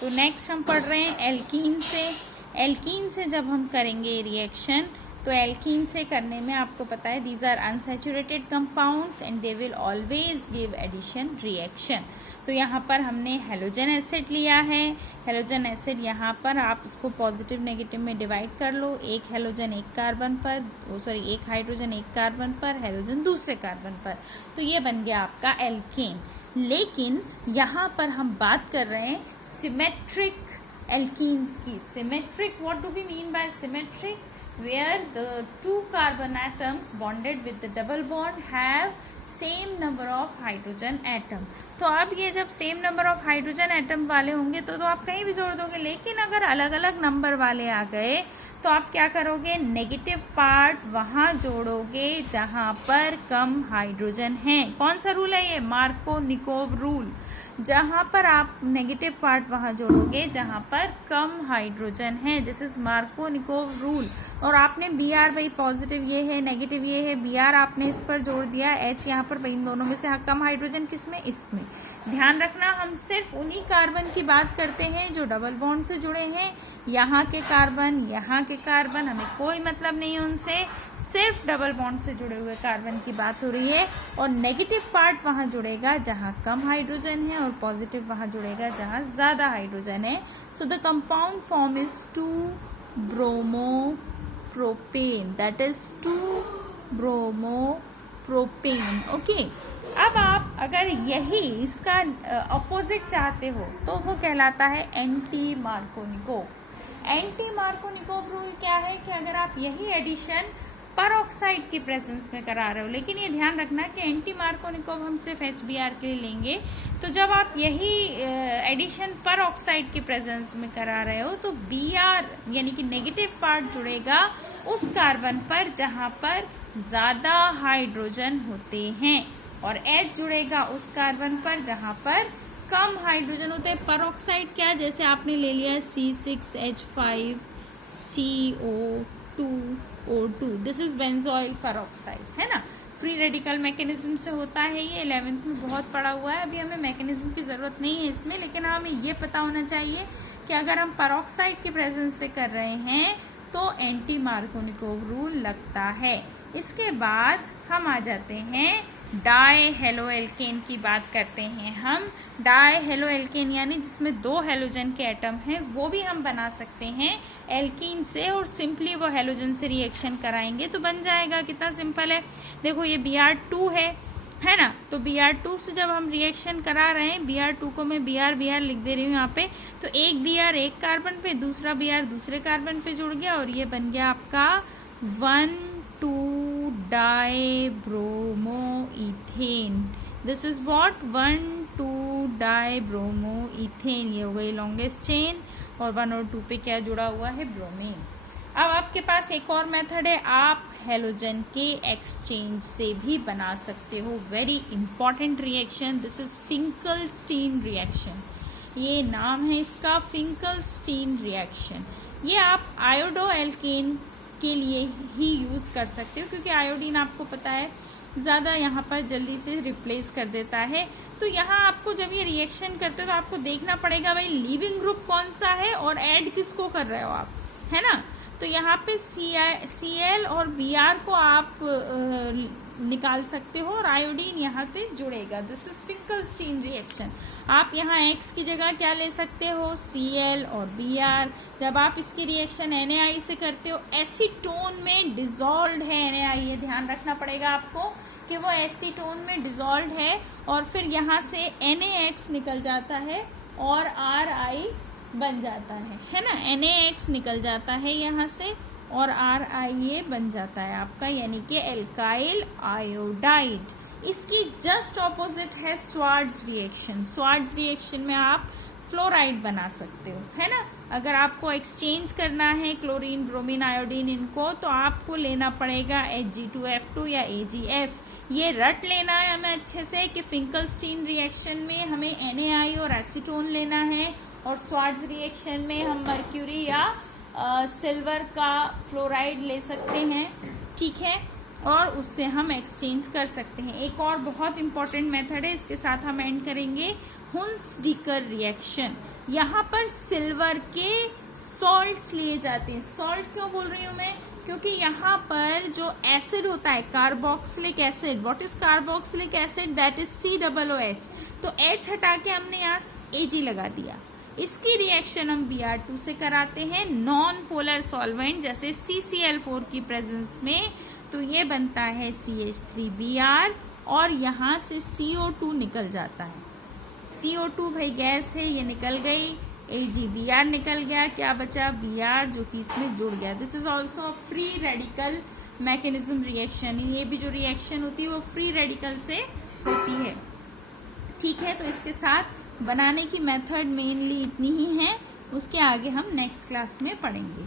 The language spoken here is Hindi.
तो नेक्स्ट हम पढ़ रहे हैं एल्कीन से। एल्कीन से जब हम करेंगे रिएक्शन, तो एल्कीन से करने में आपको पता है these are unsaturated compounds and they will always give addition reaction. तो यहाँ पर हमने हेलोजन एसिड लिया है। हेलोजन एसिड यहाँ पर आप इसको पॉजिटिव नेगेटिव में डिवाइड कर लो। एक हेलोजन एक कार्बन पर, एक हाइड्रोजन एक कार्बन पर, हेलोजन दूसरे कार्बन पर, तो ये बन गया आपका एल्केन। लेकिन यहाँ पर हम बात कर रहे हैं सिमेट्रिक एल्कीन्स की। Symmetric, what do we mean by symmetric? Where the two carbon atoms bonded with the double bond have same number of hydrogen atom। तो अब ये जब same number of hydrogen atom वाले होंगे तो आप कहीं भी जोड़ दोगे। लेकिन अगर अलग अलग नंबर वाले आ गए तो आप क्या करोगे? नेगेटिव पार्ट वहां जोड़ोगे जहां पर कम हाइड्रोजन है। कौन सा रूल है ये? Markovnikov rule. जहां पर आप नेगेटिव पार्ट वहां जोड़ोगे जहां पर कम हाइड्रोजन है। This is Markovnikov rule. और आपने बी आर, भाई पॉजिटिव ये है, नेगेटिव ये है, बी आर आपने इस पर जोड़ दिया, एच यहाँ पर, भाई इन दोनों में से कम हाइड्रोजन किसमें? इसमें। ध्यान रखना, हम सिर्फ उन्हीं कार्बन की बात करते हैं जो डबल बॉन्ड से जुड़े हैं। यहाँ के कार्बन, यहाँ के कार्बन, हमें कोई मतलब नहीं है उनसे, सिर्फ डबल बॉन्ड से जुड़े हुए कार्बन की बात हो रही है। और नेगेटिव पार्ट वहां जुड़ेगा जहां कम हाइड्रोजन है और पॉजिटिव वहां जुड़ेगा जहां ज्यादा हाइड्रोजन है। So the compound form is two bromopropane, that is two bromopropane. Okay, अब आप अगर यही इसका अपोजिट चाहते हो तो वो कहलाता है anti Markovnikov. Anti Markovnikov rule क्या है कि अगर आप यही एडिशन परऑक्साइड की प्रेजेंस में करा रहे हो, लेकिन ये ध्यान रखना कि एंटी मार्कोनिकोव हम सिर्फ HBr के लिए लेंगे, तो जब आप यही एडिशन परऑक्साइड की प्रेजेंस में करा रहे हो तो Br यानी कि नेगेटिव पार्ट जुड़ेगा उस कार्बन पर जहां पर ज्यादा हाइड्रोजन होते हैं और H जुड़ेगा उस कार्बन पर जहां पर कम हाइड्रोजन होते हैं। परऑक्साइड क्या? जैसे आपने ले लिया C6H5CO2O2, this is benzoyl peroxide, है ना। फ्री रेडिकल मैकेनिज्म से होता है ये, 11th में बहुत पढ़ा हुआ है। अभी हमें मैकेनिज्म की जरूरत नहीं है इसमें, लेकिन हमें ये पता होना चाहिए कि अगर हम परऑक्साइड की प्रेजेंस से कर रहे हैं तो एंटी मार्कोनिकोव रूल लगता है। इसके बाद हम आ जाते हैं डाई हेलो एल्केन की बात करते हैं हम। डाई हेलो एल्केन यानी जिसमें 2 हेलोजन के एटम हैं, वो भी हम बना सकते हैं एल्कीन से, और सिंपली वो हेलोजन से रिएक्शन कराएंगे तो बन जाएगा। कितना सिंपल है, देखो ये Br2 है ना। तो Br2 से जब हम रिएक्शन करा रहे हैं, Br2 को मैं Br लिख दे रही हूँ यहाँ पे, तो एक Br एक कार्बन पे, दूसरा Br दूसरे कार्बन पे जुड़ गया और ये बन गया आपका one two dibromoethane. This is what? One two dibromoethane. ये हो गई लॉन्गेस्ट चेन और 1 और 2 पे क्या जुड़ा हुआ है? ब्रोमीन। अब आपके पास एक और मेथड है, आप हेलोजन के एक्सचेंज से भी बना सकते हो। Very important reaction, this is Finkelstein reaction. ये नाम है इसका, फिंकलस्टीन रिएक्शन। ये आप आयोडो एल्केन के लिए ही यूज कर सकते हो, क्योंकि आयोडीन आपको पता है ज्यादा यहाँ पर जल्दी से रिप्लेस कर देता है। तो यहाँ आपको जब ये रिएक्शन करते हो तो आपको देखना पड़ेगा भाई लीविंग ग्रुप कौन सा है और ऐड किसको कर रहे हो आप, है ना। तो यहाँ पे Cl और Br को आप निकाल सकते हो और आयोडीन यहाँ पे जुड़ेगा। This is Finkelstein reaction. आप यहाँ X की जगह क्या ले सकते हो? Cl और Br। जब आप इसकी रिएक्शन NaI से करते हो, एसीटोन में डिजॉल्व है NaI, ये ध्यान रखना पड़ेगा आपको कि वो एसीटोन में डिजॉल्व है, और फिर यहाँ से NaX निकल जाता है और Ri बन जाता है ना। NaX निकल जाता है यहाँ से और RiA बन जाता है आपका, यानी कि एल्काइल आयोडाइड। इसकी जस्ट ऑपोजिट है स्वार्ट्ज रिएक्शन। स्वार्ट्ज रिएक्शन में आप फ्लोराइड बना सकते हो, है ना। अगर आपको एक्सचेंज करना है क्लोरीन, ब्रोमीन, आयोडीन इनको, तो आपको लेना पड़ेगा Hg2F2 या AgF। ये रट लेना है हमें अच्छे से कि फिंकलस्टीन रिएक्शन में हमें NaI और एसीटोन लेना है, और स्वार्ट्ज रिएक्शन में हम मर्क्यूरी या सिल्वर का फ्लोराइड ले सकते हैं, ठीक है, और उससे हम एक्सचेंज कर सकते हैं। एक और बहुत इंपॉर्टेंट मेथड है, इसके साथ हम एंड करेंगे, हुन्स-डीकर रिएक्शन। यहाँ पर सिल्वर के सॉल्ट्स लिए जाते हैं। सॉल्ट क्यों बोल रही हूँ मैं, क्योंकि यहाँ पर जो एसिड होता है carboxylic acid, what is carboxylic acid, that is COOH। तो H हटा के हमने यहाँ Ag लगा दिया। इसकी रिएक्शन हम Br2 से कराते हैं नॉन पोलर सॉल्वेंट जैसे CCl4 की प्रेजेंस में, तो ये बनता है CH3Br और यहाँ से CO2 निकल जाता है। CO2 भाई गैस है, ये निकल गई, AgBr निकल गया, क्या बचा Br जो कि इसमें जुड़ गया। This is also a free radical mechanism reaction. ये भी जो रिएक्शन होती है वो फ्री रेडिकल से होती है। ठीक है, तो इसके साथ बनाने की मेथड मेनली इतनी ही है, उसके आगे हम नेक्स्ट क्लास में पढ़ेंगे।